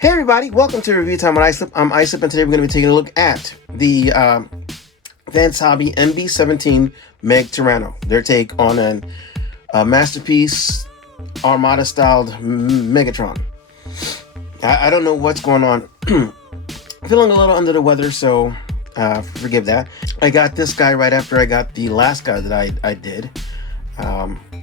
Hey everybody, welcome to Review Time with Islip. I'm Islip, and today we're going to be taking a look at the Vance Hobby MB-17 Meg-Tyranno. Their take on a masterpiece Armada styled Megatron. I don't know what's going on. Feeling a little under the weather, so forgive that. I got this guy right after I got the last guy that I did.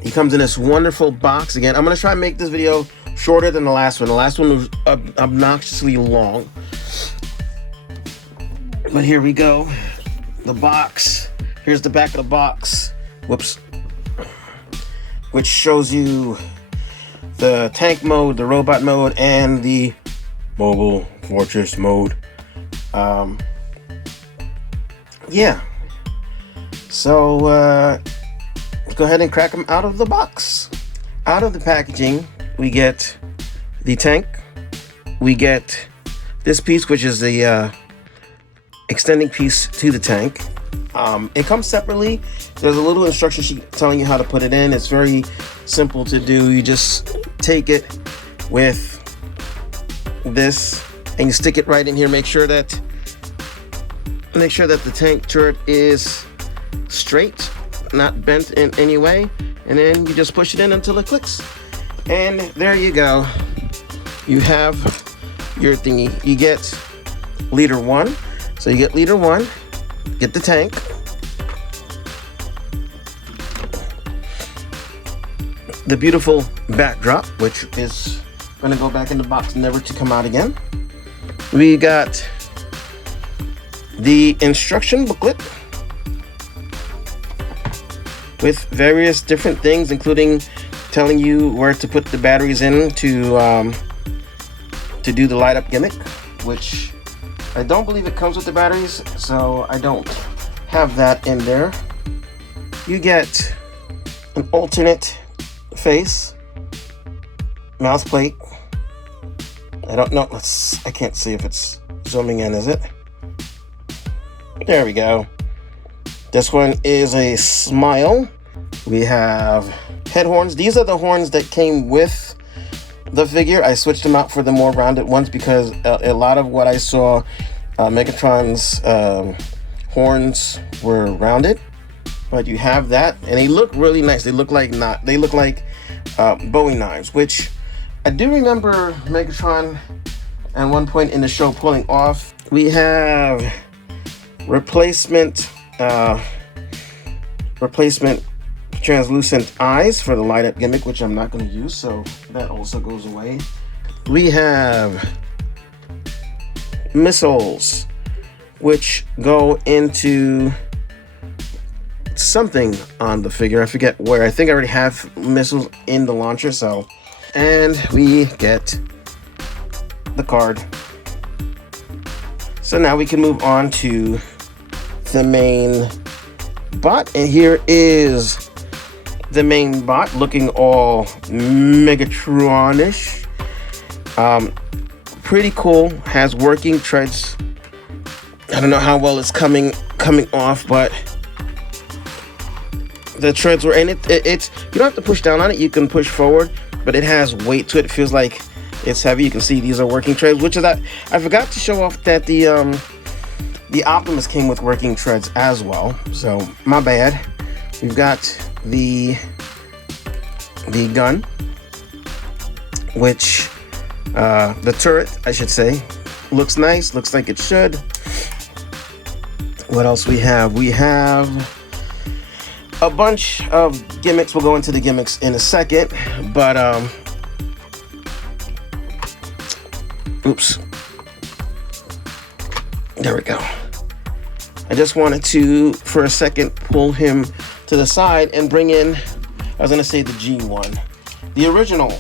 He comes in this wonderful box. Again, I'm going to try and make this video shorter than the last one. The last one was obnoxiously long. But here we go. The box. Here's the back of the box. Whoops. Which shows you the tank mode, the robot mode, and the mobile fortress mode. Yeah. So, let's go ahead and crack them out of the box. Out of the packaging, we get the tank. We get this piece, which is the extending piece to the tank. It comes separately. There's a little instruction sheet telling you how to put it in. It's very simple to do. You just take it with this and you stick it right in here. Make sure that the tank turret is straight, not bent in any way, and then you just push it in until it clicks. And there you go. You have your thingy. You get leader 1. So you get leader 1, get the tank. The beautiful backdrop, which is going to go back in the box, never to come out again. We got the instruction booklet with various different things, including telling you where to put the batteries in to do the light up gimmick, which I don't believe it comes with the batteries, so I don't have that in there. You get an alternate face mouse plate. I don't know. I can't see if it's zooming in, is it? There we go. This one is a smile. We have head horns. These are the horns that came with the figure. I switched them out for the more rounded ones because a lot of what I saw, Megatron's horns were rounded. But you have that, and they look really nice. They look like Bowie knives, which I do remember Megatron at one point in the show pulling off. We have replacement translucent eyes for the light up gimmick, which I'm not going to use, so that also goes away. We have missiles, which go into something on the figure. I forget where. I think I already have missiles in the launcher, so. And we get the card. So now we can move on to the main bot, and here is the main bot looking all Megatron-ish. Pretty cool. Has working treads. I don't know how well it's coming off, but the treads were in it. It's you don't have to push down on it. You can push forward, but it has weight to it. It feels like it's heavy. You can see these are working treads, which is that I forgot to show off that the Optimus came with working treads as well, so my bad. We've got the gun, which the turret, I should say, looks nice. Looks like it should. What else we have? We have a bunch of gimmicks. We'll go into the gimmicks in a second, but oops. There we go. I just wanted to, for a second, pull him to the side and bring in, I was going to say the G1. The original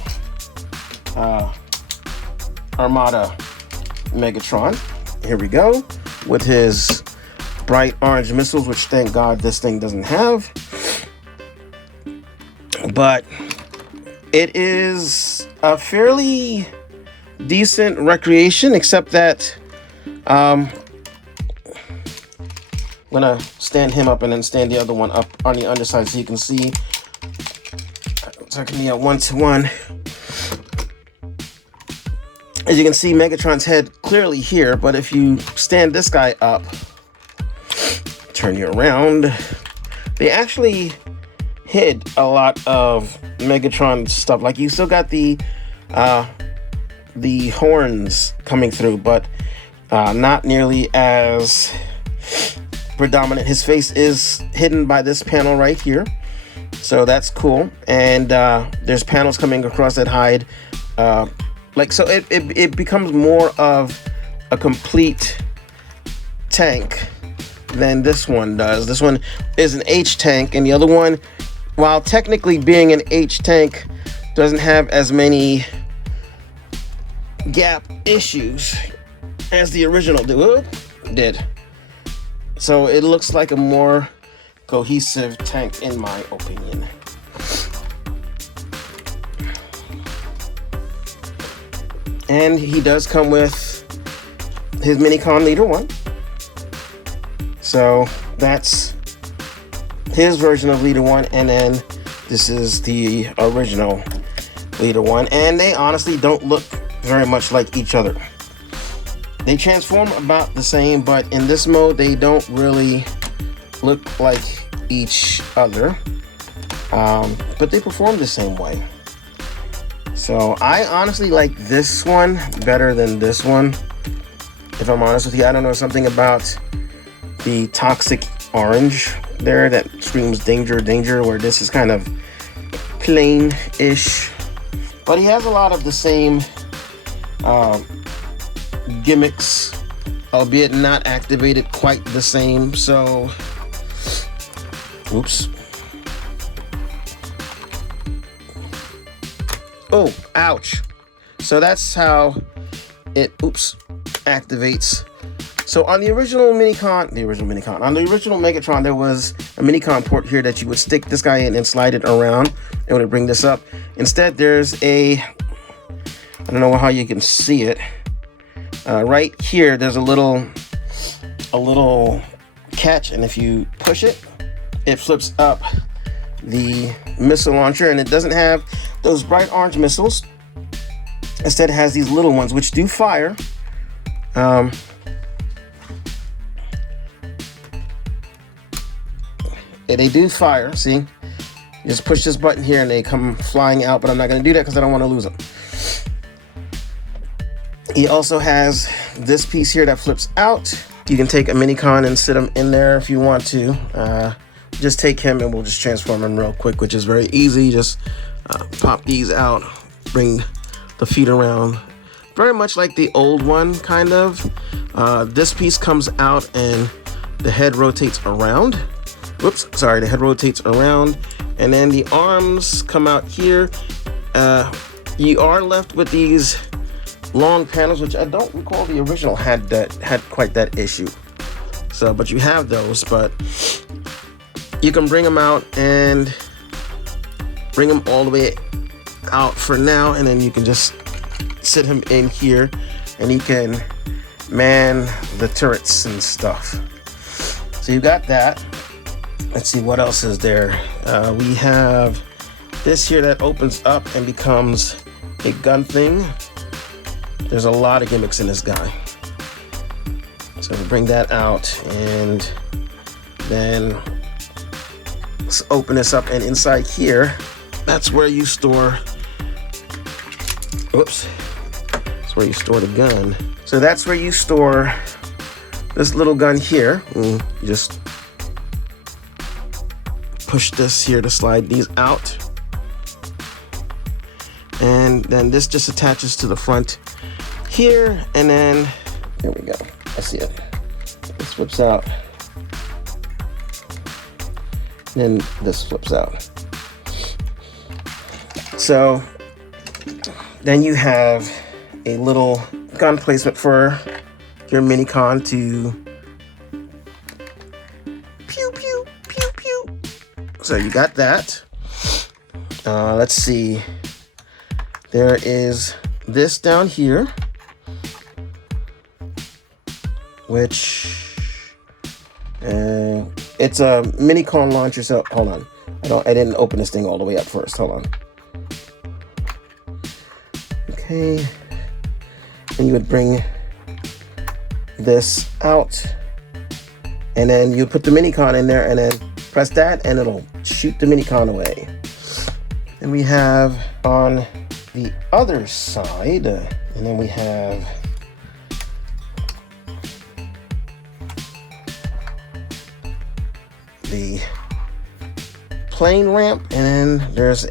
Armada Megatron. Here we go. With his bright orange missiles, which thank God this thing doesn't have. But it is a fairly decent recreation, except that I'm gonna stand him up and then stand the other one up on the underside so you can see. It's actually a 1-to-1. As As you can see, Megatron's head clearly here, but if you stand this guy up, turn you around, they actually hid a lot of Megatron stuff. Like, you still got the horns coming through, but not nearly as predominant. His face is hidden by this panel right here, so that's cool. And there's panels coming across that hide. Like, so it becomes more of a complete tank than this one does. This one is an H tank, and the other one, while technically being an H tank, doesn't have as many gap issues as the original did. So it looks like a more cohesive tank, in my opinion. And he does come with his Minicon Leader 1. So that's his version of Leader 1, and then this is the original Leader 1. And they honestly don't look very much like each other. They transform about the same, but in this mode, they don't really look like each other. But they perform the same way. So I honestly like this one better than this one, if I'm honest with you. I don't know, something about the toxic orange there that screams danger, danger, where this is kind of plain-ish. But he has a lot of the same gimmicks, albeit not activated quite the same. So, oops. Oh, ouch. So that's how it, activates. So on the original Minicon, on the original Megatron, there was a Minicon port here that you would stick this guy in and slide it around. It would bring this up. Instead, there's a, I don't know how you can see it. Right here, there's a little catch, and if you push it, it flips up the missile launcher, and it doesn't have those bright orange missiles. Instead, it has these little ones which do fire. Yeah, they do fire. See, you just push this button here and they come flying out, but I'm not going to do that because I don't want to lose them. He also has this piece here that flips out. You can take a Minicon and sit him in there if you want to. Just take him and we'll just transform him real quick, which is very easy. Just pop these out, bring the feet around, very much like the old one, kind of. This piece comes out and the head rotates around. Whoops, sorry, the head rotates around, and then the arms come out here. You are left with these long panels, which I don't recall the original had quite that issue. So, but you have those, but you can bring them out and bring them all the way out for now, and then you can just sit him in here and he can man the turrets and stuff. So you got that. Let's see what else is there. We have this here that opens up and becomes a gun thing. There's a lot of gimmicks in this guy. So we bring that out, and then let's open this up, and inside here, that's where you store, that's where you store the gun. So that's where you store this little gun here. You just push this here to slide these out. And then this just attaches to the front here, and then, there we go. I see it. This flips out. Then this flips out. So then you have a little gun placement for your Minicon to pew, pew, pew, pew. So you got that. Let's see. There is this down here, which it's a Minicon launcher. So hold on, I didn't open this thing all the way up first. Hold on. Okay, and you would bring this out, and then you put the Minicon in there and then press that and it'll shoot the Minicon away. And we have on the other side, and then we have the plane ramp, and then there's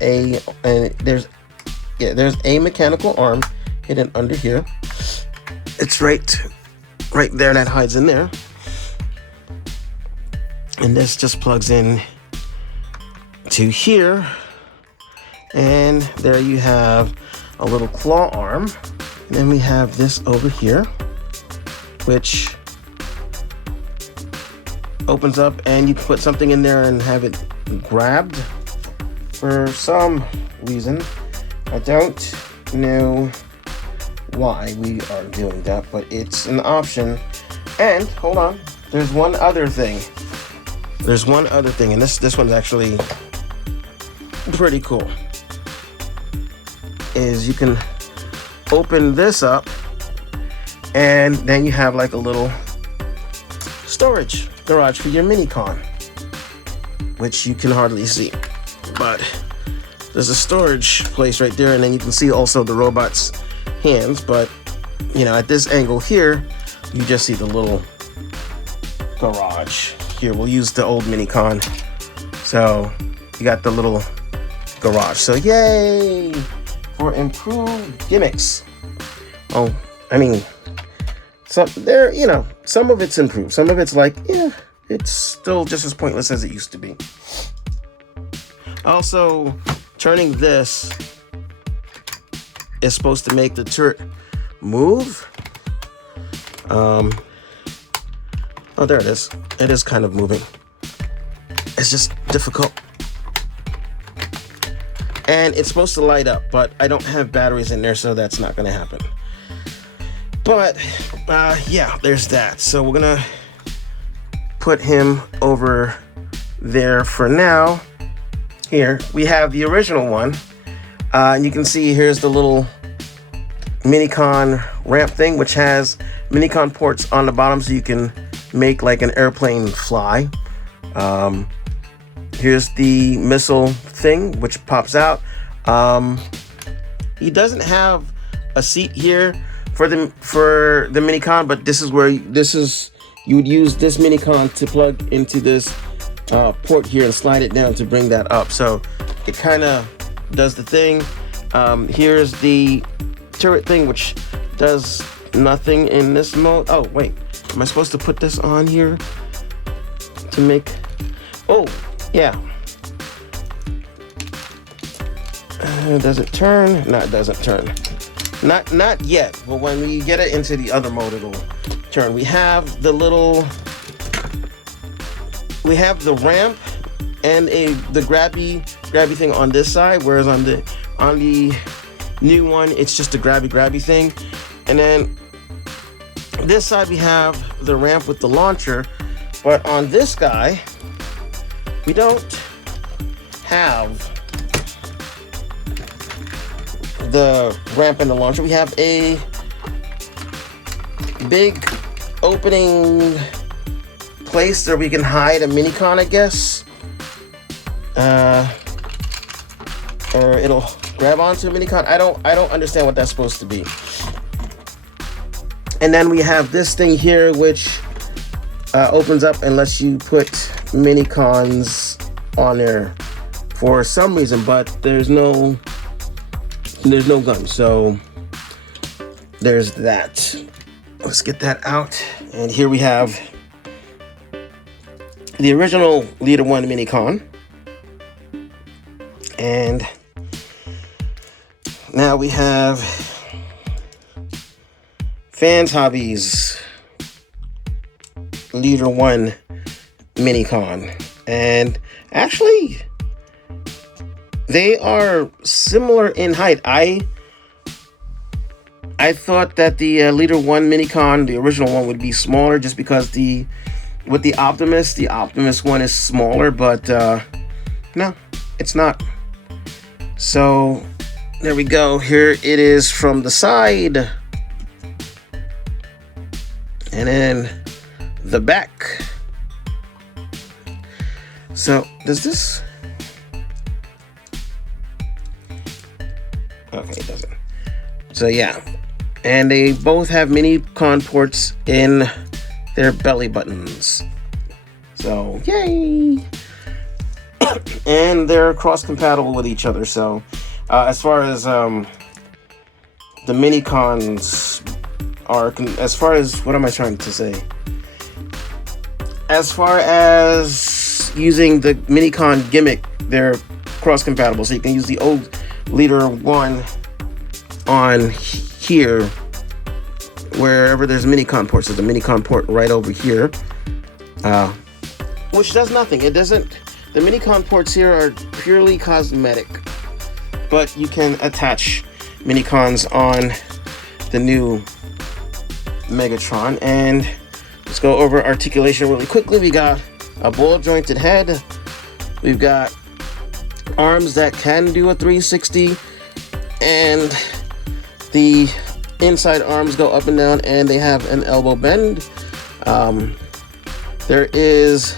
a mechanical arm hidden under here. It's right there, that hides in there. And this just plugs in to here. And there you have a little claw arm. And then we have this over here, which opens up and you can put something in there and have it grabbed. For some reason, I don't know why we are doing that, but it's an option. And hold on, there's one other thing. And this one's actually pretty cool. Is you can open this up, and then you have like a little storage garage for your Minicon, which you can hardly see, but there's a storage place right there, and then you can see also the robot's hands. But you know, at this angle here, you just see the little garage. Here, we'll use the old Minicon. So you got the little garage. So yay for improved gimmicks. Oh, I mean, some there, you know, some of it's improved. Some of it's like, yeah, it's still just as pointless as it used to be. Also, turning this is supposed to make the turret move. Oh, there it is. It is kind of moving. It's just difficult. And it's supposed to light up, but I don't have batteries in there, so that's not going to happen. But, yeah, there's that. So we're going to put him over there for now. Here, we have the original one. And you can see here's the little Minicon ramp thing, which has Minicon ports on the bottom so you can make like an airplane fly. Here's the missile thing, which pops out. He doesn't have a seat here for the Minicon, but this is where you would use this Minicon to plug into this port here and slide it down to bring that up. So it kind of does the thing. Here's the turret thing, which does nothing in this mode. Oh wait, am I supposed to put this on here to make? Oh yeah. Does it turn? No, it doesn't turn. Not yet. But when we get it into the other mode, it'll turn. We have the ramp and the grabby thing on this side, whereas on the new one, it's just a grabby thing. And then this side we have the ramp with the launcher, but on this guy we don't have the ramp and the launcher. We have a big opening place where we can hide a Minicon, I guess, or it'll grab onto a Minicon. I don't understand what that's supposed to be. And then we have this thing here, which opens up and lets you put Minicons on there for some reason, but there's no gun. So there's that. Let's get that out. And here we have the original Leader 1 Minicon. And now we have Fans Hobbies Leader 1 Minicon. And actually, they are similar in height. I thought that the Leader 1 Minicon, the original one, would be smaller just because with the Optimus one is smaller, but no, it's not. So there we go. Here it is from the side. And then the back. So does this? Okay, it doesn't. So yeah, and they both have mini con ports in their belly buttons. So yay! And they're cross compatible with each other. So as far as the mini cons are, as far as what am I trying to say? As far as using the mini con gimmick, they're cross compatible. So you can use the old Leader 1 on here, wherever there's mini con ports. There's a mini con port right over here, which does nothing. It doesn't. The mini con ports here are purely cosmetic, but you can attach mini cons on the new Megatron. And let's go over articulation really quickly. We got a ball jointed head. We've got arms that can do a 360, and the inside arms go up and down, and they have an elbow bend. There is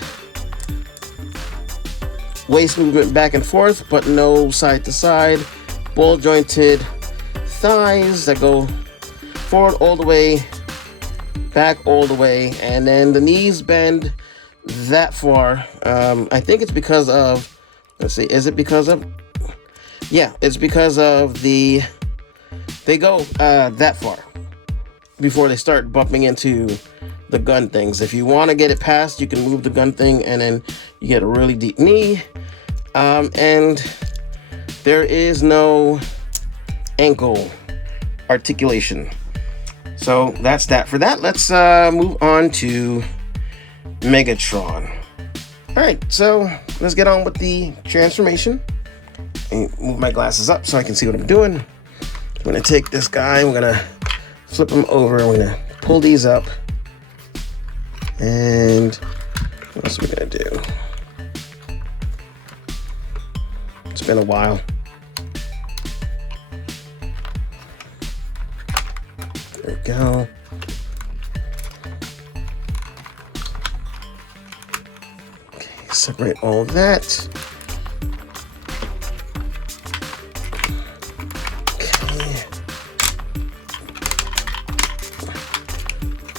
waist movement back and forth, but no side to side. Ball jointed thighs that go forward all the way, back all the way, and then the knees bend that far. I think it's because of, let's see, is it because of, yeah, it's because of they go that far before they start bumping into the gun things. If you want to get it past, you can move the gun thing, and then you get a really deep knee. And there is no ankle articulation. So that's that for that. Let's move on to Megatron. All right, so let's get on with the transformation. And move my glasses up so I can see what I'm doing. I'm gonna take this guy, we're gonna flip him over, we're gonna pull these up. And what else are we gonna do? It's been a while. There we go. Okay, separate all of that. Okay.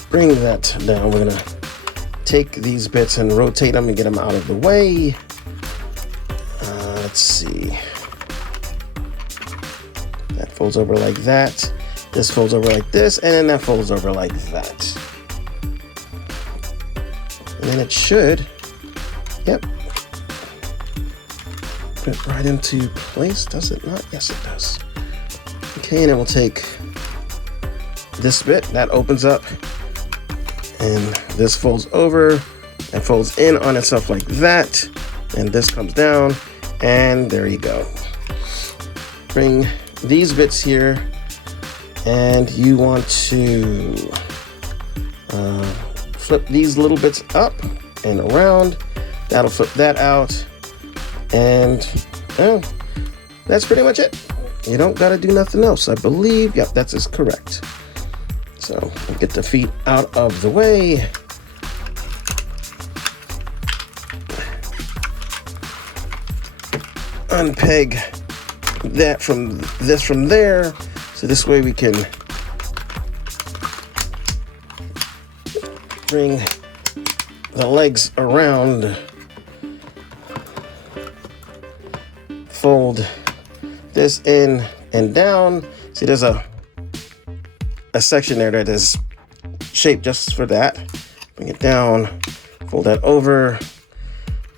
Bring that down. We're gonna take these bits and rotate them and get them out of the way. Let's see. That folds over like that. This folds over like this, and then that folds over like that. And then it should, yep, fit right into place. Does it not? Yes, it does. Okay, and then we'll take this bit that opens up, and this folds over and folds in on itself like that, and this comes down, and there you go. Bring these bits here, and you want to flip these little bits up and around. That'll flip that out, and that's pretty much it. You don't gotta do nothing else, I believe. Yep, that is correct. So we'll get the feet out of the way. Unpeg that from there, so this way we can bring the legs around, fold this in and down. See, there's a section there that is shaped just for that. Bring it down, fold that over,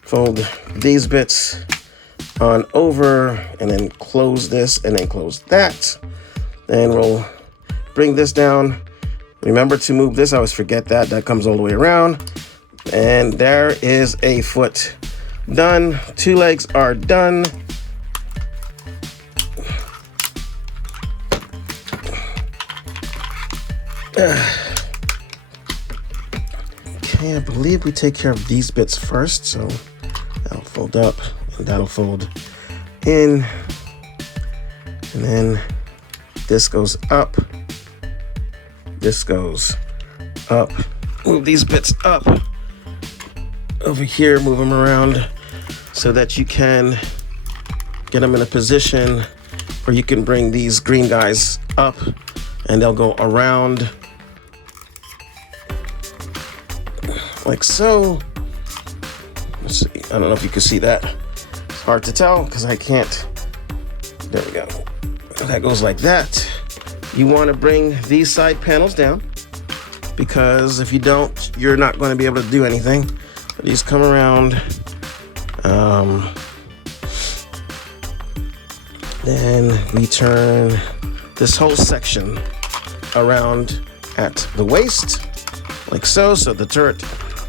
fold these bits on over, and then close this, and then close that. Then we'll bring this down. Remember to move this. I always forget that. That comes all the way around. And there is a foot done. Two legs are done. Okay, I believe we take care of these bits first. So that'll fold up, and that'll fold in. And then this goes up. This goes up. move these bits up over here, move them around so that you can get them in a position where you can bring these green guys up and they'll go around like so. Let's see, I don't know if you can see that. It's hard to tell because I can't. There we go. That goes like that. You want to bring these side panels down because if you don't, you're not going to be able to do anything. These come around. Then we turn this whole section around at the waist, like so. So the turret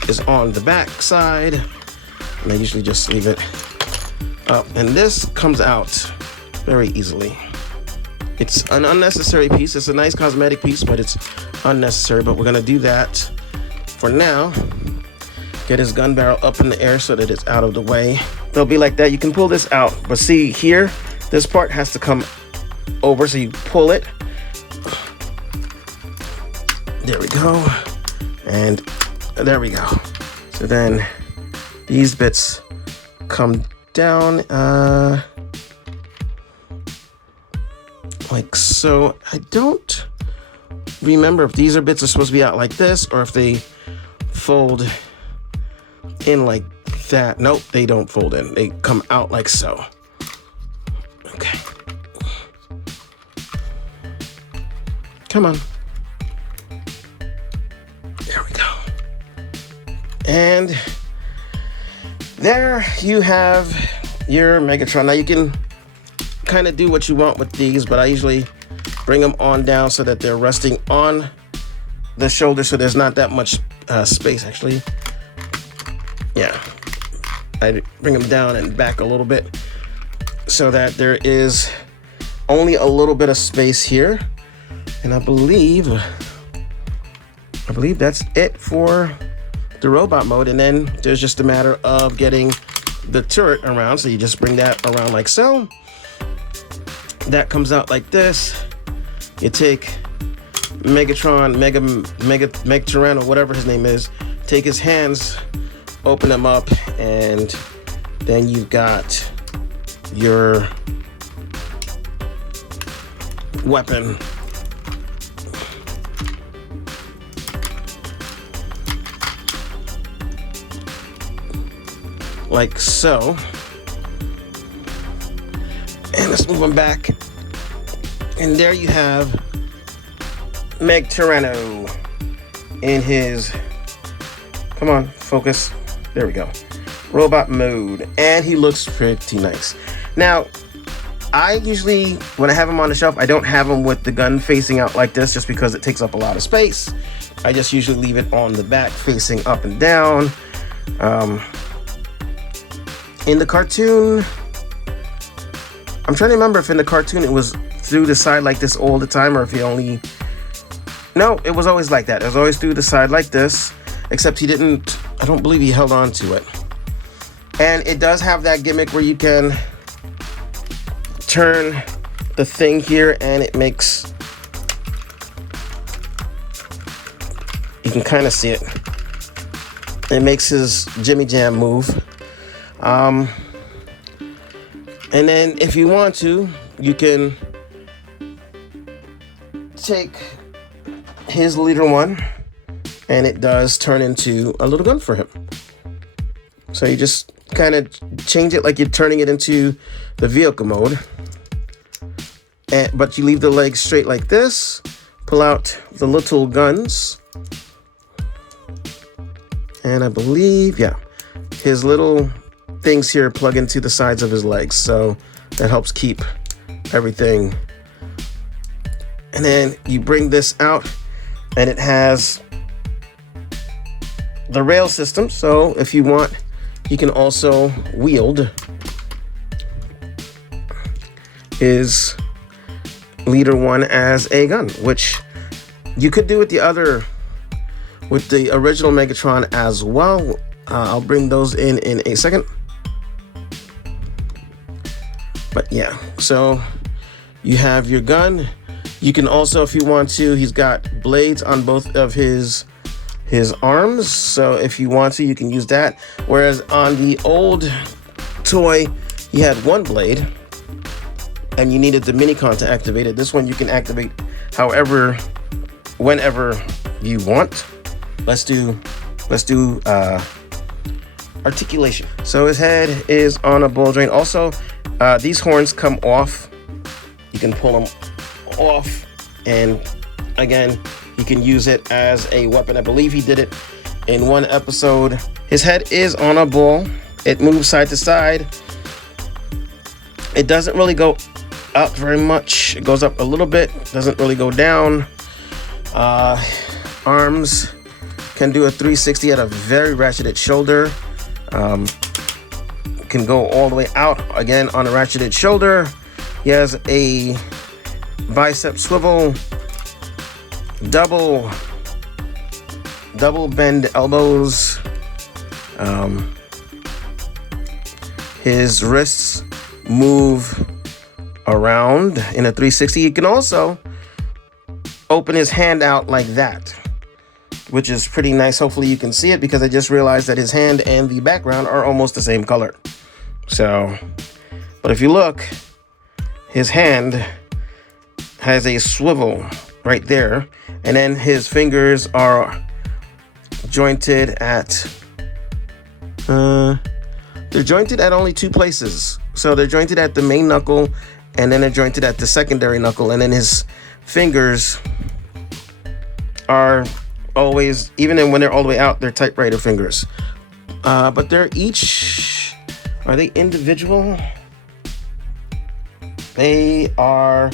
is on the back side. And I usually just leave it up. And this comes out very easily. It's an unnecessary piece. It's a nice cosmetic piece, but it's unnecessary. But we're gonna do that for now. Get his gun barrel up in the air so that it's out of the way. They'll be like that. You can pull this out, but see here, this part has to come over, so you pull it. There we go. And there we go. So then these bits come down like so. I don't remember if these bits are supposed to be out like this or if they fold in like that. Nope, they don't fold in. They come out like so. Okay. Come on. There we go. And there you have your Megatron. Now you can kind of do what you want with these, but I usually bring them on down so that they're resting on the shoulder so there's not that much space actually. Yeah, I bring them down and back a little bit so that there is only a little bit of space here. And I believe that's it for the robot mode. And then there's just a matter of getting the turret around. So you just bring that around like so. That comes out like this. You take Megatron, Meg-Tyranno, whatever his name is, take his hands, open them up, and then you've got your weapon. Like so. And let's move them back. And there you have Meg-Tyranno in his, come on, focus. There we go. Robot mode. And he looks pretty nice. Now, I usually, when I have him on the shelf, I don't have him with the gun facing out like this just because it takes up a lot of space. I just usually leave it on the back facing up and down. In the cartoon, I'm trying to remember if in the cartoon it was through the side like this all the time or if he only... No, it was always like that. It was always through the side like this, except he didn't, I don't believe he held on to it. And it does have that gimmick where you can turn the thing here and it makes, you can kind of see it. It makes his Jimmy Jam move. And then if you want to, you can take his leader one and it does turn into a little gun for him. So you just kind of change it like you're turning it into the vehicle mode. But you leave the legs straight like this, pull out the little guns. And I believe, yeah, his little things here plug into the sides of his legs, so that helps keep everything. And then you bring this out and it has the rail system, so if you want you can also wield his leader one as a gun, which you could do with the original Megatron as well. I'll bring those in a second. But yeah, so you have your gun. You can also, if you want to, he's got blades on both of his his arms. So if you want to, you can use that. Whereas on the old toy, you had one blade and you needed the Minicon to activate it. This one you can activate however, whenever you want. Let's do articulation. So his head is on a ball joint. Also, these horns come off. You can pull them off, and again, you can use it as a weapon. I believe he did it in one episode. His head is on a ball. It moves side to side. It doesn't really go up very much. It goes up a little bit, doesn't really go down. Arms can do a 360 at a very ratcheted shoulder. Can go all the way out again on a ratcheted shoulder. He has a bicep swivel, double bend elbows. His wrists move around in a 360. He can also open his hand out like that, which is pretty nice. Hopefully you can see it, because I just realized that his hand and the background are almost the same color. So, but if you look, his hand has a swivel right there, and then his fingers are jointed at they're jointed at only two places. So they're jointed at the main knuckle, and then they're jointed at the secondary knuckle, and then his fingers are always, even when they're all the way out, they're typewriter fingers. But they're each, are they individual? They're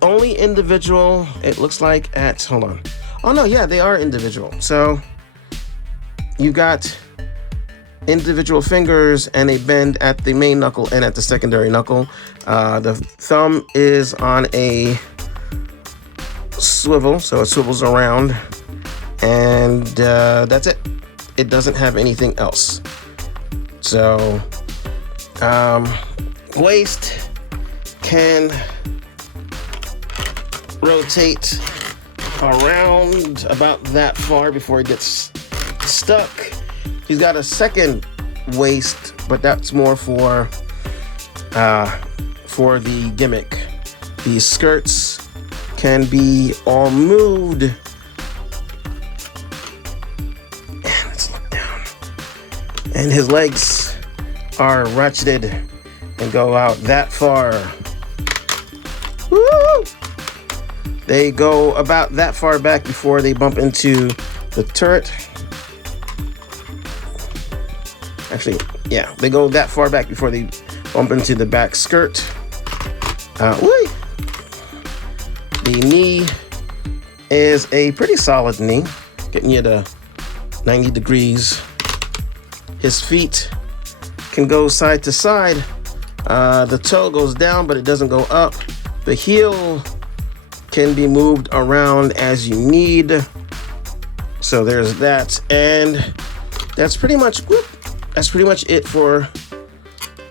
only individual, it looks like, at, hold on. Oh no, yeah, they are individual. So you got individual fingers, and they bend at the main knuckle and at the secondary knuckle. The thumb is on a swivel, so it swivels around, and that's it. It doesn't have anything else. So waist can rotate around about that far before it gets stuck. He's got a second waist, but that's more for the gimmick. These skirts can be all moved. And let's look down. And his legs are ratcheted and go out that far. Woo! They go about that far back before they bump into the turret. Actually, yeah, they go that far back before they bump into the back skirt. The knee is a pretty solid knee, getting you to 90 degrees. His feet can go side to side. The toe goes down, but it doesn't go up. The heel can be moved around as you need. So there's that, and that's pretty much it for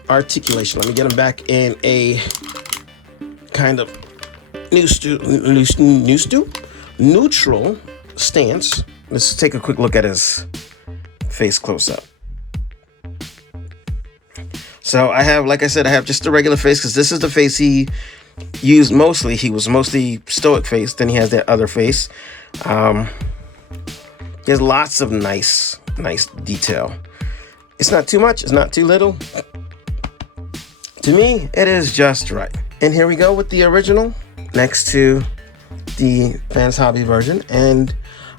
articulation. Let me get him back in a kind of neutral stance. Let's take a quick look at his face close up. So I have, like I said, I have just a regular face, because this is the face he used mostly. He was mostly stoic face. Then he has that other face. He has lots of nice detail. It's not too much, it's not too little. To me, it is just right. And here we go with the original next to the Fans Hobby version. And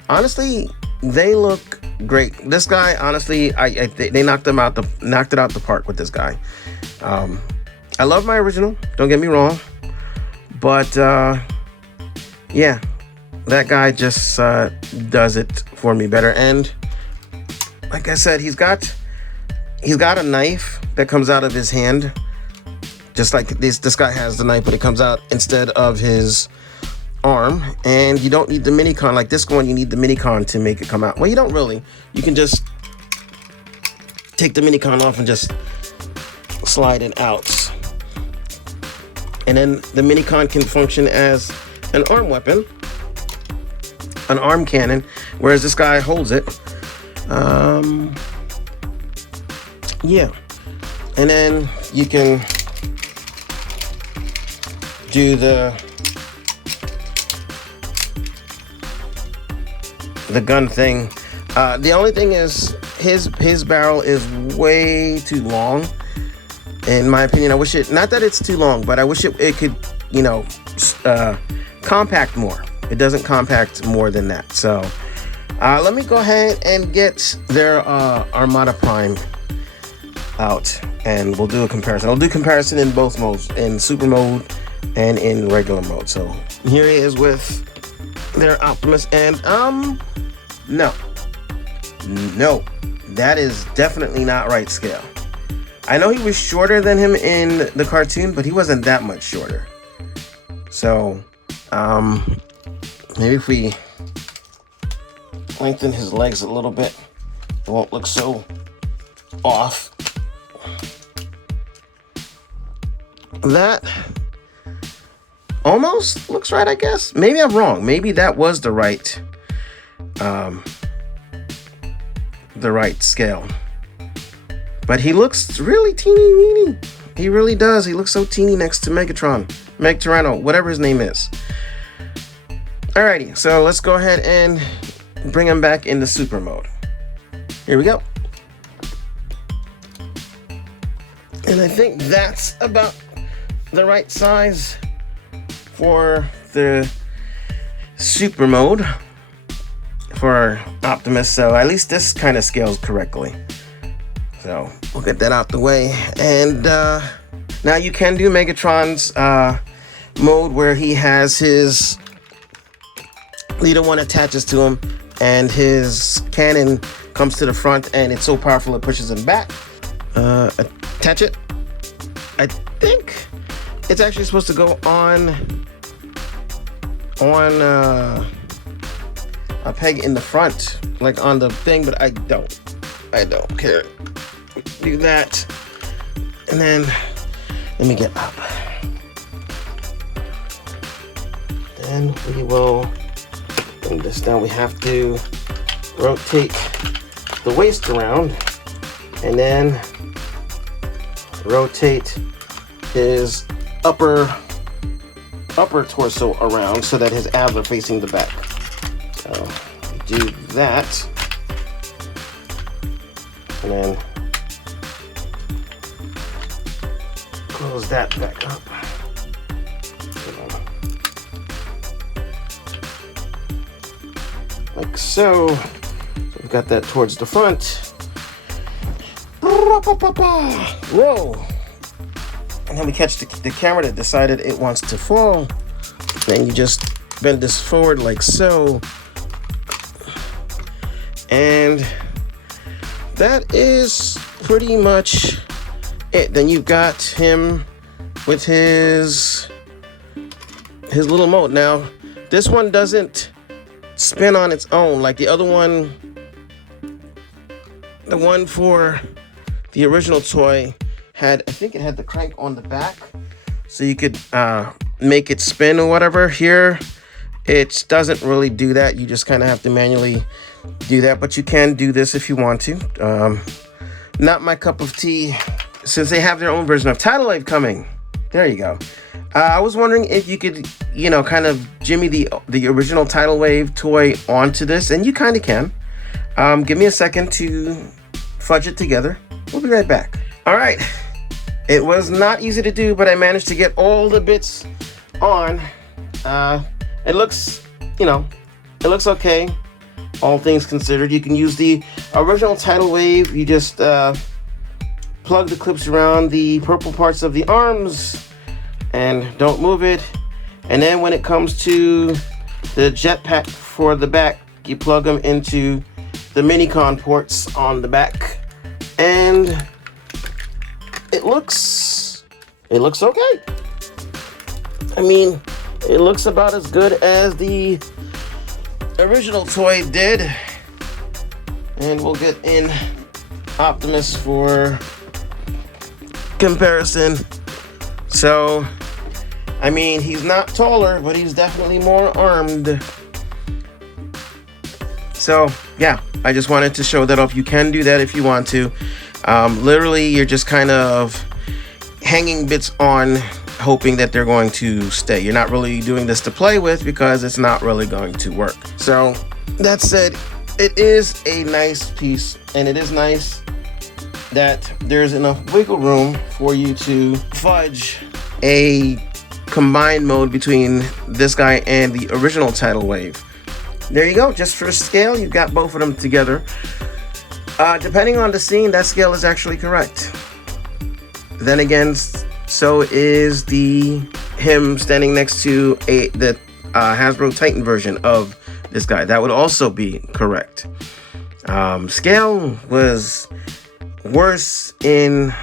honestly, they look great. This guy, honestly, they knocked it out the park with this guy. I love my original, don't get me wrong. But yeah, that guy just does it for me better. And like I said, he's got a knife that comes out of his hand, just like this guy has the knife, but it comes out instead of his arm. And you don't need the Minicon like this one. You need the Minicon to make it come out. Well, you don't really. You can just take the Minicon off and just slide it out. And then the Minicon can function as an arm weapon an arm cannon, whereas this guy holds it. Yeah, and then you can do the gun thing. The only thing is his barrel is way too long, in my opinion. I wish it, not that it's too long, but I wish it could, you know, compact more. It doesn't compact more than that. So let me go ahead and get their Armada Prime out, and we'll do a comparison. I'll do comparison in both modes, in super mode and in regular mode. So here he is with their Optimus, and no, that is definitely not right scale. I know he was shorter than him in the cartoon, but he wasn't that much shorter. So maybe if we lengthen his legs a little bit, it won't look so off. That almost looks right, I guess. Maybe I'm wrong. Maybe that was the right scale. But he looks really teeny weeny. He really does. He looks so teeny next to Megatron, Meg-Tyranno, whatever his name is. Alrighty, so let's go ahead and bring him back into super mode. Here we go. And I think that's about the right size for the super mode for Optimus. So at least this kind of scales correctly. So we'll get that out the way. And now you can do Megatron's mode where he has his leader one attaches to him and his cannon comes to the front, and it's so powerful it pushes him back. Attach it. I think it's actually supposed to go on a peg in the front, like on the thing, but I don't care. Do that, and then let me get up. Then we will bring this down. We have to rotate the waist around, and then rotate his upper torso around so that his abs are facing the back. So do that, and then close that back up. Like so. We've got that towards the front. Whoa! And then we catch the camera that decided it wants to fall. Then you just bend this forward like so. And that is pretty much it. Then you've got him with his little mode. Now, this one doesn't spin on its own like the other one. The one for the original toy had, I think it had the crank on the back, so you could make it spin or whatever. Here, it doesn't really do that. You just kind of have to manually do that, but you can do this if you want to. Not my cup of tea, since they have their own version of Tidal Wave coming. There you go. I was wondering if you could, you know, kind of jimmy the original Tidal Wave toy onto this, and you kind of can. Give me a second to fudge it together. We'll be right back. All right. It was not easy to do, but I managed to get all the bits on. It looks, you know, it looks okay, all things considered. You can use the original Tidal Wave. You just plug the clips around the purple parts of the arms and don't move it. And then when it comes to the jetpack for the back, you plug them into the Minicon ports on the back, and it looks okay. I mean, it looks about as good as the original toy did. And we'll get in Optimus for comparison. So, I mean, he's not taller, but he's definitely more armed. So yeah, I just wanted to show that off. You can do that if you want to. Literally, you're just kind of hanging bits on, hoping that they're going to stay. You're not really doing this to play with because it's not really going to work. So that said, it is a nice piece, and it is nice that there's enough wiggle room for you to fudge a combined mode between this guy and the original tidal wave. There you go. Just for scale, you've got both of them together. Depending on the scene, that scale is actually correct. Then again, so is him standing next to the Hasbro Titan version of this guy. That would also be correct. Scale was worse in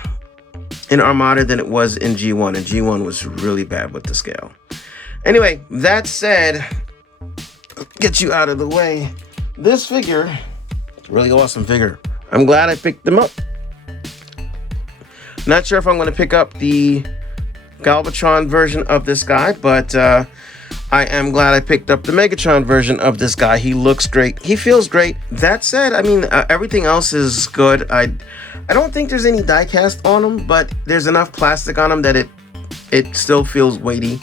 Armada than it was in G1, and G1 was really bad with the scale. Anyway, that said, get you out of the way. This figure, really awesome figure. I'm glad I picked them up. Not sure if I'm going to pick up the Galvatron version of this guy, but I am glad I picked up the Megatron version of this guy. He looks great. He feels great. That said, I mean, everything else is good. I don't think there's any die cast on him, but there's enough plastic on him that it still feels weighty.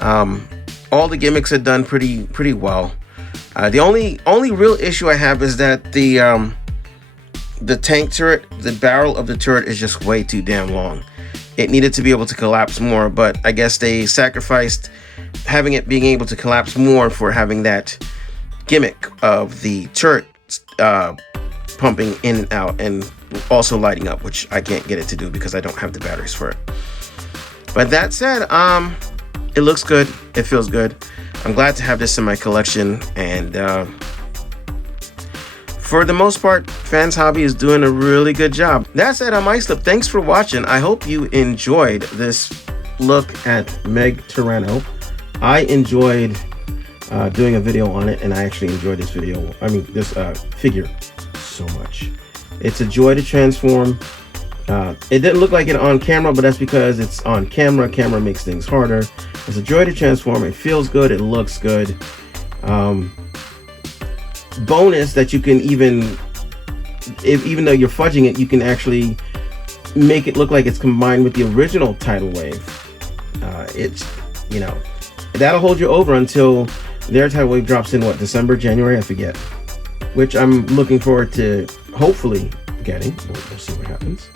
All the gimmicks are done pretty well. The only real issue I have is that the tank turret, the barrel of the turret is just way too damn long. It needed to be able to collapse more, but I guess they sacrificed having it being able to collapse more for having that gimmick of the turret pumping in and out and also lighting up, which I can't get it to do because I don't have the batteries for it. But that said, it looks good. It feels good. I'm glad to have this in my collection, and for the most part, Fans Hobby is doing a really good job. That said, I'm Islip. Thanks for watching. I hope you enjoyed this look at Meg-Tyranno. I enjoyed doing a video on it, and I actually enjoyed this figure so much. It's a joy to transform. It didn't look like it on camera, but that's because it's on camera. Camera makes things harder. It's a joy to transform. It feels good. It looks good. Bonus that you can even though you're fudging it, you can actually make it look like it's combined with the original tidal wave. It's, you know, that'll hold you over until their tidal wave drops in December, January, I forget, which I'm looking forward to hopefully getting. We'll see what happens.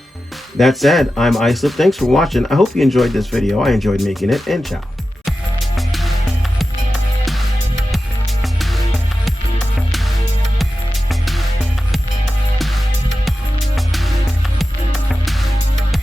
That said, I'm Islip. Thanks for watching. I hope you enjoyed this video. I enjoyed making it, and ciao.